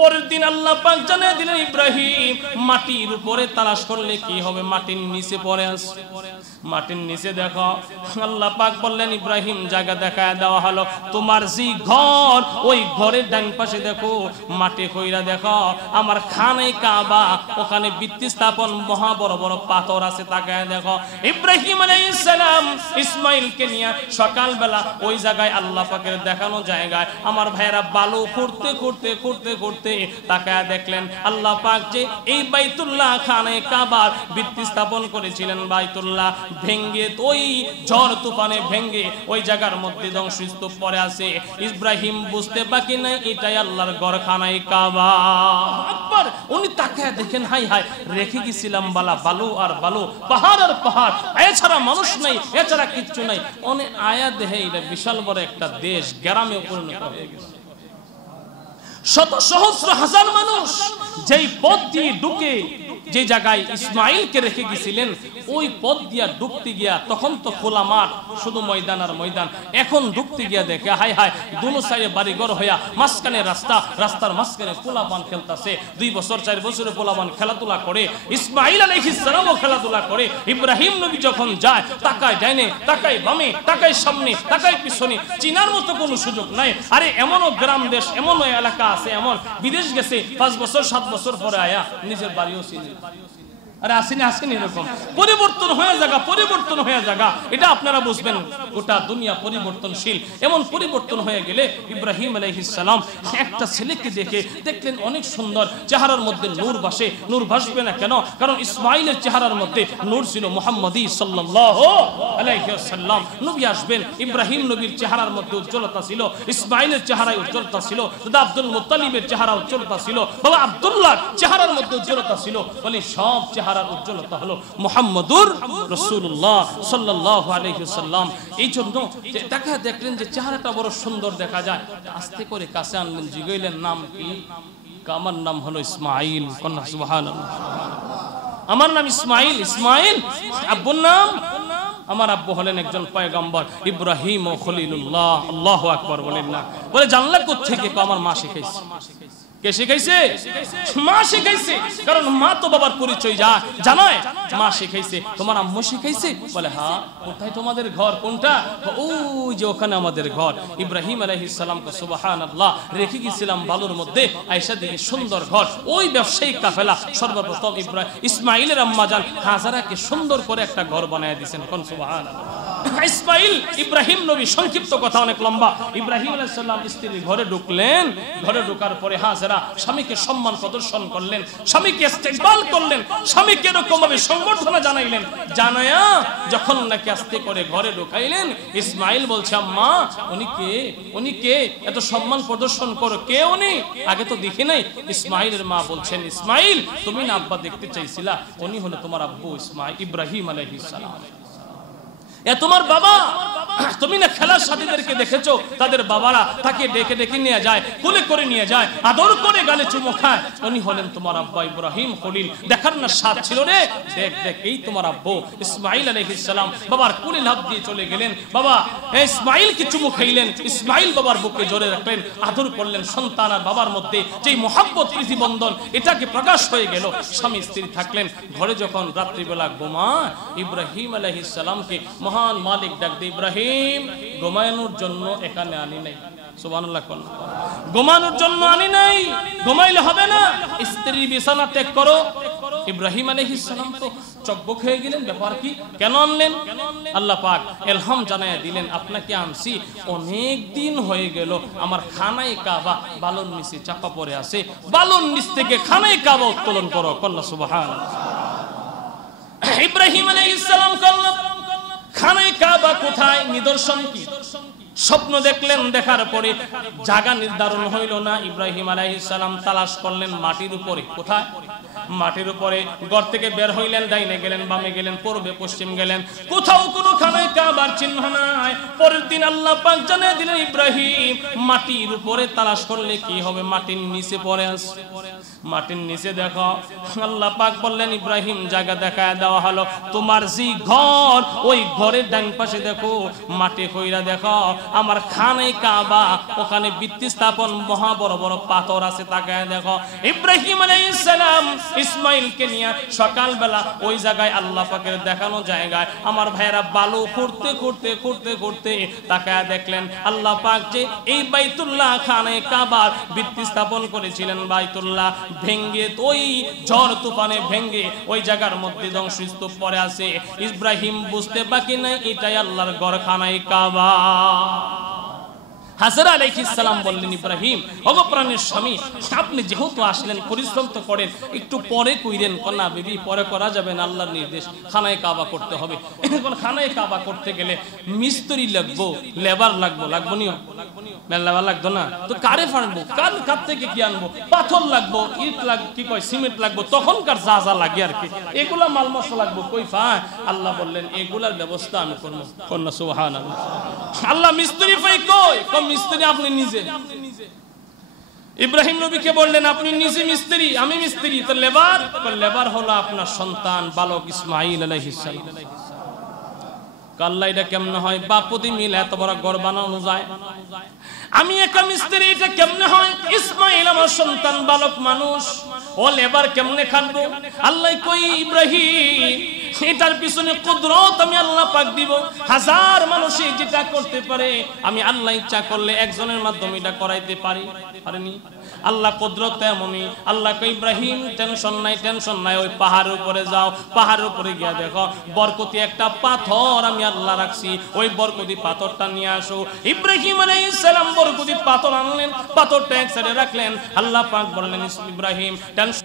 পরের দিন আল্লাহ পাক জানিয়ে দিলেন ইব্রাহিম মাটির উপরে তালাশ করলে কি হবে, মাটির নিচে পড়ে আছে। মাটির নিচে দেখো, আল্লাহ পাক বললেন ইব্রাহিম জায়গা দেখায় দেওয়া হলো, তোমার যে ঘর ওই ঘরের ডান পাশে দেখো মাটি কইরা দেখো আমার খানে কাবা, ওখানে ভিত্তি স্থাপন মহা বড় বড় পাথর আছে, তাকায় দেখো। ইব্রাহিম আলাইহিস সালাম ইসমাইলকে নিয়ে সকালবেলা ওই জায়গায় আল্লাহ পাকের দেখানো জায়গায় আমার ভাইয়েরা বালু করতে করতে করতে করতে তাকায় দেখলেন আল্লাহ পাক যে এই বাইতুল্লাহ খানে কাবার ভিত্তি স্থাপন করেছিলেন, বাইতুল্লাহ ভেঙ্গে ওই ঝড় তুফানে ভেঙ্গে ওই জায়গার মধ্যে ধ্বংসস্তূপ পড়ে আছে। ইব্রাহিম বুঝতে বাকি নাই এটাই আল্লাহর ঘর খানায় কাবা। আকবার উনি তাকায় দেখেন, হাই হাই রেখে গেছিলাম বালা বালু আর বালু, পাহাড় আর পাহাড়, এছাড়া মানুষ নাই, এছাড়া কিচ্ছু নাই। অনেক আয়া দেহে এটা বিশাল বড় একটা দেশ গ্রামে পরিণত হয়ে গেছে। শত সহস্র হাজার মানুষ যেই পথ দিয়ে ঢুকে যে জায়গায় ইসমাইলকে রেখে গেছিলেন ওই পথ দিয়া ঢুকতে গিয়া তখন তো খোলা মাঠ, শুধু ময়দান আর ময়দান। এখন ঢুকতে গিয়া দেখে হাই হাই দুনো সাইডে বাড়িঘর হইয়া মাঝখানে রাস্তা, রাস্তার মাঝখানে পোলাপান খেলতেছে। 2 বছর 4 বছরের পোলাপান খেলাধুলা করে, ইসমাইল আলাইহিস সালামও খেলাধুলা করে। ইব্রাহিম নবী যখন যায় তাকায় ডাইনে, তাকায় বামে, তাকায় সামনে, তাকায় পিছনে, চিনার মতো কোনো সুযোগ নাই। আরে এমনও গ্রাম দেশ, এমনও এলাকা আছে, এমন বিদেশ গেছে 5 বছর 7 বছর পরে আয়া নিজের বাড়িও চিনে। আরে আসেনি আসেনি, এরকম পরিবর্তন হয়ে জায়গা, পরিবর্তন হয়ে জায়গা, এটা আপনারা বুঝবেন। গোটা দুনিয়া পরিবর্তনশীল। এমন পরিবর্তন হয়ে গেলে ইব্রাহিম আলাইহিস সালাম একটা ছেলেকে দেখে দেখলেন অনেক সুন্দর, চেহারার মধ্যে নূর ভাসে। নূর ভাসবে না কেন? কারণ ইসমাইলের চেহারার মধ্যে নূর ছিল মুহাম্মদী সাল্লাল্লাহু আলাইহি ওয়াসাল্লাম। নবী আসবেন, ইব্রাহিম নবীর চেহারার মধ্যে উজ্জ্বলতা ছিল, ইসমাইলের চেহারায় উজ্জ্বলতা ছিল, দাদা আব্দুল মুত্তালিবের চেহারা উজ্জ্বলতা ছিল, বাবা আব্দুল্লাহর চেহারার মধ্যে উজ্জ্বলতা ছিল। বলে সব চেহারার উজ্জ্বলতা হলো মুহাম্মদুর রাসূলুল্লাহ সাল্লাল্লাহু আলাইহি ওয়াসাল্লাম। এই জন্য দেখা দেখলেন যে চেহারাটা বড় সুন্দর দেখা যায়। আস্তে করে কাছে আনলেন, জিগাইলেন নাম কি? আমার নাম হলো ইসমাইল। কন্যা সুবহানাল্লাহ, আমার নাম ইসমাইল। ইসমাইল আব্বুর নাম? আমার আব্বু হলেন একজন পয়গম্বর ইব্রাহিম ও খলিলুল্লাহ। আল্লাহু আকবার বলেন না। বলে জানলা কোত্থেকে? আমার মা শিখাইছে। কে শিখাইছে? মা শিখাইছে। কারণ মা তো বাবার পরিচয় জানায়, মা শিখাইছে। তোমার আম্মু শিখাইছে? বলে হ্যাঁ। কোথায় তোমাদের ঘর? কোনটা? ওই যে ওখানে আমাদের ঘর। ইব্রাহিম আলাইহিস সালামকে সুবহানাল্লাহ রেখে গেছিলাম বালুর মধ্যে, আয়েশা দিকে সুন্দর ঘর। ওই ব্যবসায়িক কাফেলা সর্বপ্রথম ইসমাইলের আম্মা জান হাজারাকে সুন্দর করে একটা ঘর বানায় দিয়েছেন। কোন সুবহানাল্লাহ। ইসমাইল ইব্রাহিম নবী, সংক্ষিপ্ত কথা অনেক লম্বা। ইব্রাহিম আলাইহিস সালাম স্ত্রীর ঘরে ঢুকলেন। ঘরে ঢোকার পরে হাজেরা স্বামীকে সম্মান প্রদর্শন করলেন, স্বামীকে ইস্তেকবাল করলেন, স্বামীকে এরকম ভাবে সংবর্ধনা জানাইলেন। জানায়া যখন নাকি আস্তে করে ঘরে ঢুকাইলেন, ইসমাইল বলছে আম্মা উনি কে? উনি কে? এত সম্মান প্রদর্শন করো, কে উনি? আগে তো দেখি নাই। ইসমাইলের মা বলছেন ইসমাইল তুমি না আব্বা দেখতে চাইছিলা, উনি হলো তোমার আব্বু ইসমাইল ইব্রাহিম আলাইহিস সালাম। এ তোমার বাবা। তুমি না খেলার সাথীদেরকে দেখেছো, তাদের বাবারা তাকে ডেকে ডেকে নিয়ে যায়, কোলে করে নিয়ে যায়, আদর করে গালে চুমো খায়। উনি হলেন তোমার আব্বা ইব্রাহিম খলিল। দেখার না স্বাদ ছিল রে। দেখ দেখ এই তোমার আব্বু ইসমাইল আলাইহিস সালাম। বাবার কোলে লাফ দিয়ে চলে গেলেন। বাবা ইসমাইলকে চুমো খাইলেন। ইসমাইল বাবার বুকে জড়ে রাখলেন, আদর করলেন। সন্তান আর বাবার মধ্যে যেই মহব্বত প্রীতিবন্ধন, এটাকে প্রকাশ হয়ে গেল। স্বামী স্ত্রী থাকলেন। ঘরে যখন রাত্রিবেলা ঘুমায়, ইব্রাহিম আলাইহিস সালামকে মহান মালিক ডাক দিয়ে ইব্রাহিম ঘুমানোর জন্য এখানে আনি নাই। সুবহানাল্লাহ। ঘুমানোর জন্য আনি নাই, ঘুমাইলে হবে না, স্ত্রী বিছানা ত্যাগ করো। ইব্রাহিম আলাইহিস সালাম তো চকবক হয়ে গেলেন, ব্যাপার কি? কেন আনলেন? আল্লাহ পাক ইলহাম জানায়া দিলেন আপনাকে আনছি অনেক দিন হয়ে গেল, আমার খানায় কাবা বালুর নিচে চাপা পড়ে আছে, বালুর নিচ থেকে খানায় কাবা উত্তোলন করো। কল্লা সুবহানাল্লাহ। ইব্রাহিম আলাইহিস সালাম কল্লা খানায় কাবা কোথায়? নিদর্শন কি? স্বপ্ন দেখলেন, দেখার পরে জায়গা নির্ধারণ হইল না। ইব্রাহিম আলাইহিস সালাম তালাশ করলেন মাটির উপরে। কোথায়? মাটির উপরে ঘর থেকে বের হইলেন, ডাইনে গেলেন, বামে গেলেন, পূর্বে পশ্চিম গেলেন, কোথাও কোনো খানায় কাবার চিহ্ন নাই। পরের দিন আল্লাহ পাক জানিয়ে দিলেন ইব্রাহিম মাটির উপরে তালাশ করলে কি হবে, মাটির নিচে পড়ে আছে। মাটির নিচে দেখো, আল্লাহ পাক বললেন ইব্রাহিম জায়গা দেখায় দেওয়া হলো, তোমার যে ঘর ওই ঘরের ডান পাশে দেখো মাটি কইরা দেখো আমার খানে কাবা, ওখানে ভিত্তি স্থাপন মহা বড় বড় পাথর আছে, তাকায় দেখো। ইব্রাহিম আলাইহিস সালাম ইসমাইলকে নিয়ে সকালবেলা ওই জায়গায় আল্লাহ পাকের দেখানো জায়গায় আমার ভাইয়েরা বালু করতে করতে করতে করতে তাকায় দেখলেন আল্লাহ পাক যে এই বাইতুল্লাহ খানে কাবার ভিত্তি স্থাপন করেছিলেন, বাইতুল্লাহ ভেঙ্গে ওই ঝড় তুফানে ভেঙ্গে ওই জায়গার মধ্যে ধ্বংসস্তূপ পড়ে আছে। ইব্রাহিম বুঝতে বাকি নাই এটাই আল্লাহর ঘর খানায় কাবা। হাজরা আলাইহিস সালাম বললেন ইব্রাহিম, ওগো প্রাণের স্বামী, আপনি যেহেতু আসলেন পরিশ্রম তো করেন, একটু পরে কইরেন। কন্যা বিবি পরে করা যাবে না, আল্লাহর নির্দেশ, খানায় কাবা করতে হবে। এখন খানায় কাবা করতে গেলে মিস্ত্রি লাগবো, লেবার লাগবো, লাগবো নিও লেবার লাগতো না তো কারে ফানবো, কার থেকে কি আনবো, পাথর লাগবো, ইট লাগবো, কি কয় সিমেন্ট লাগবো, তখনকার যা যা লাগে আর কি, এগুলা মাল মশলা লাগবো। কই ফায় আল্লাহ বললেন এগুলার ব্যবস্থা আমি করবো। কন্যা সুবহানাল্লাহ। আল্লাহ মিস্ত্রি পাই কই, মিস্ত্রি আপনি নিজে। ইব্রাহিম নবীকে বললেন আপনি নিজে মিস্ত্রি, আমি মিস্ত্রি, তো লেবার, লেবার হলো আপনার সন্তান বালক ইসমাইল আলাইহিস সালাম। আল্লাহ এটা কেমনে হয়, বাপুতি মিল এত বড় ঘর বানানো যায়, আমি একা মিস্ত্রি, এটা কেমনে হয়? ইসমাইল আমার সন্তান বালক মানুষ, ও লেবার কেমনে খাটবো? আল্লাহ কই ইব্রাহিম এটার পিছনে কুদরত আমি আল্লাহ পাক দিব। হাজার মানুষই যেটা করতে পারে আমি আল্লাহ ইচ্ছা করলে একজনের মাধ্যমে এটা করাইতে পারিনি। আল্লাহ কুদরত এমনই। আল্লাহ কই ইব্রাহিম টেনশন নাই, টেনশন নাই, ওই পাহাড়ের উপরে যাও, পাহাড়ের উপরে গিয়া দেখো বরকতি একটা পাথর আমি আল্লাহ রাখছি, ওই বরকতি পাথরটা নিয়ে আসো। ইব্রাহিম আলাইহিস সালাম বরকতি পাথর আনলেন, পাথরটা এক সাইডে রাখলেন। আল্লাহ পাক বললেন ইব্রাহিম টেনশন